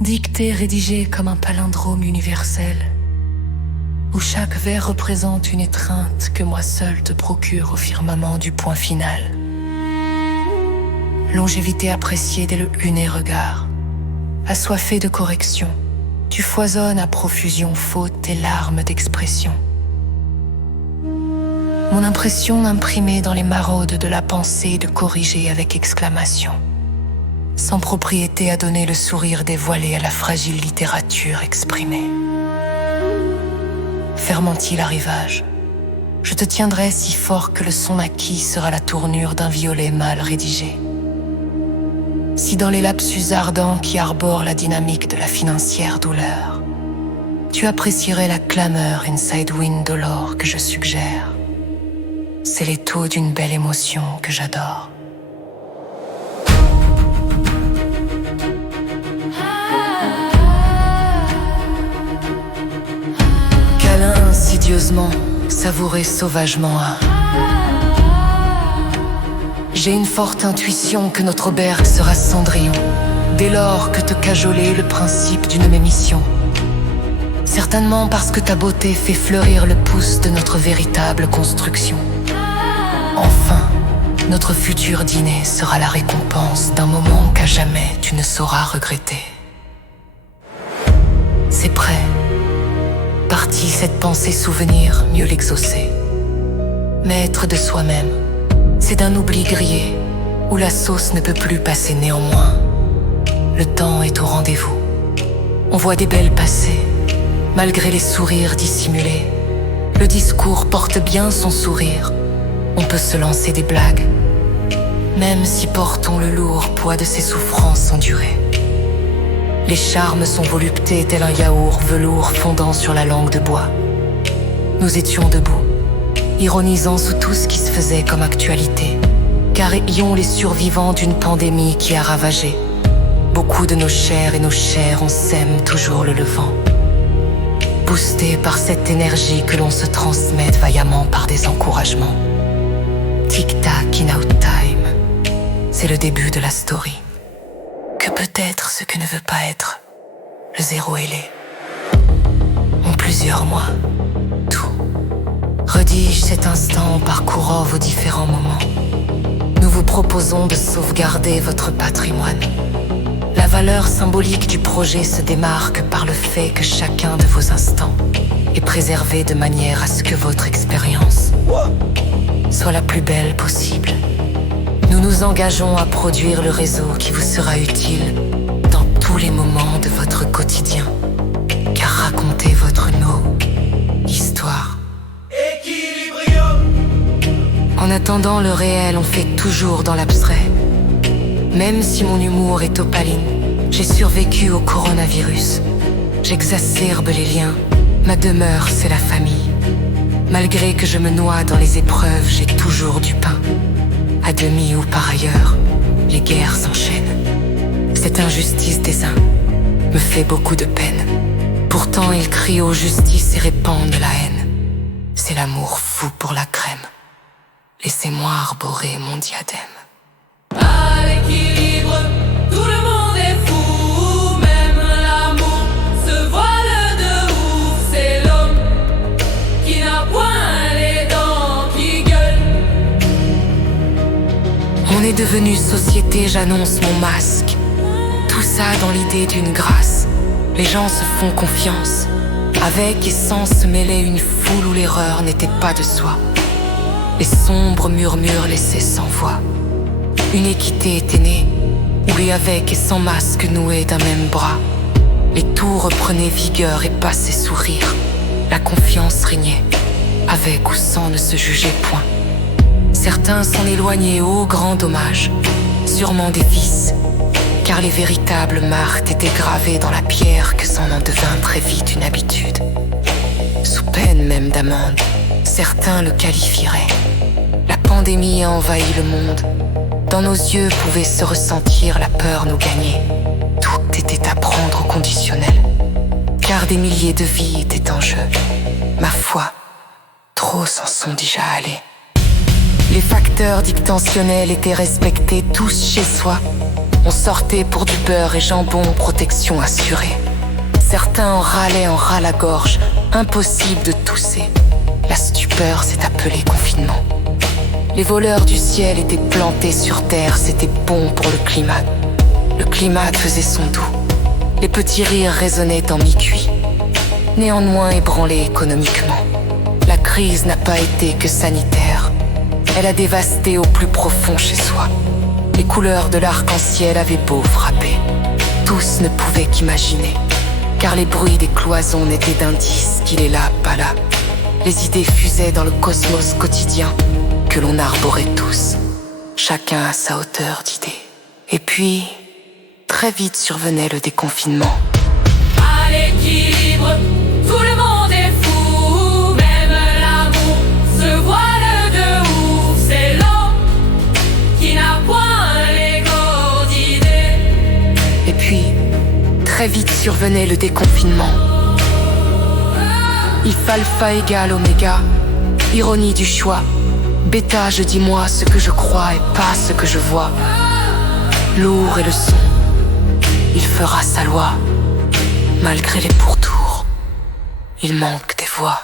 Dicté, rédigé comme un palindrome universel, où chaque vers représente une étreinte que moi seul te procure au firmament du point final. Longévité appréciée dès le luné regard, assoiffé de correction, tu foisonnes à profusion faute et larmes d'expression. Mon impression imprimée dans les maraudes de la pensée de corriger avec exclamation, sans propriété à donner le sourire dévoilé à la fragile littérature exprimée. Fermenti l'arrivage, je te tiendrai si fort que le son acquis sera la tournure d'un violet mal rédigé. Si dans les lapsus ardents qui arborent la dynamique de la financière douleur, tu apprécierais la clameur inside wind dolore que je suggère, c'est l'étau d'une belle émotion que j'adore. Câlin insidieusement, savouré sauvagement. J'ai une forte intuition que notre auberge sera Cendrillon, dès lors que te cajoler est le principe d'une émission. Certainement parce que ta beauté fait fleurir le pouce de notre véritable construction. Enfin, notre futur dîner sera la récompense d'un moment qu'à jamais tu ne sauras regretter. C'est prêt. Parti cette pensée souvenir, mieux l'exaucer. Maître de soi-même, c'est d'un oubli grillé, où la sauce ne peut plus passer néanmoins. Le temps est au rendez-vous. On voit des belles passer, malgré les sourires dissimulés. Le discours porte bien son sourire. On peut se lancer des blagues, même si portons le lourd poids de ses souffrances endurées. Les charmes sont voluptés tel un yaourt velours fondant sur la langue de bois. Nous étions debout, ironisant sous tout ce qui se faisait comme actualité, car ayons les survivants d'une pandémie qui a ravagé beaucoup de nos chairs et nos chairs, on sème toujours le levant. Boostés par cette énergie que l'on se transmet vaillamment par des encouragements. Tic-tac in out time, c'est le début de la story. Que peut être ce que ne veut pas être le zéro ailé. En plusieurs mois, tout. Redige cet instant en parcourant vos différents moments. Nous vous proposons de sauvegarder votre patrimoine. La valeur symbolique du projet se démarque par le fait que chacun de vos instants est préservé de manière à ce que votre expérience soit la plus belle possible. Nous nous engageons à produire le réseau qui vous sera utile dans tous les moments de votre quotidien, car racontez votre histoire. En attendant le réel, on fait toujours dans l'abstrait. Même si mon humour est opaline, j'ai survécu au coronavirus. J'exacerbe les liens, ma demeure c'est la famille. Malgré que je me noie dans les épreuves, j'ai toujours du pain. À demi ou par ailleurs, les guerres s'enchaînent. Cette injustice des uns me fait beaucoup de peine. Pourtant ils crient aux justices et répandent la haine. C'est l'amour fou pour la crème. Laissez-moi arborer mon diadème. À l'équilibre, tout le monde est fou, même l'amour se voile de ouf. C'est l'homme qui n'a point les dents qui gueule. On est devenu société, j'annonce mon masque. Tout ça dans l'idée d'une grâce. Les gens se font confiance, avec et sans se mêler une foule où l'erreur n'était pas de soi. Les sombres murmures laissés sans voix. Une équité était née, où et avec et sans masque noués d'un même bras. Les tours reprenaient vigueur et passaient sourire. La confiance régnait, avec ou sans ne se juger point. Certains s'en éloignaient au grand dommage, sûrement des vices, car les véritables marques étaient gravées dans la pierre que s'en en devint très vite une habitude. Sous peine même d'amende, certains le qualifieraient. La pandémie a envahi le monde. Dans nos yeux pouvait se ressentir la peur nous gagner. Tout était à prendre au conditionnel, car des milliers de vies étaient en jeu. Ma foi, trop s'en sont déjà allés. Les facteurs dictationnels étaient respectés tous chez soi. On sortait pour du beurre et jambon, protection assurée. Certains en râlaient en ras la gorge, impossible de tousser. La stupeur s'est appelée confinement. Les voleurs du ciel étaient plantés sur terre, c'était bon pour le climat. Le climat faisait son doux. Les petits rires résonnaient en mi-cuit. Néanmoins ébranlés économiquement. La crise n'a pas été que sanitaire. Elle a dévasté au plus profond chez soi. Les couleurs de l'arc-en-ciel avaient beau frapper. Tous ne pouvaient qu'imaginer. Car les bruits des cloisons n'étaient d'indices qu'il est là, pas là. Les idées fusaient dans le cosmos quotidien que l'on arborait tous. Chacun à sa hauteur d'idées. Et puis, très vite survenait le déconfinement. À l'équilibre, tout le monde est fou. Même l'amour se voile de ouf. C'est l'homme qui n'a point l'ego d'idées. Et puis, très vite survenait le déconfinement. If alpha égale oméga, ironie du choix. Bêta, je dis moi ce que je crois et pas ce que je vois. Lourd est le son, il fera sa loi. Malgré les pourtours, il manque des voix.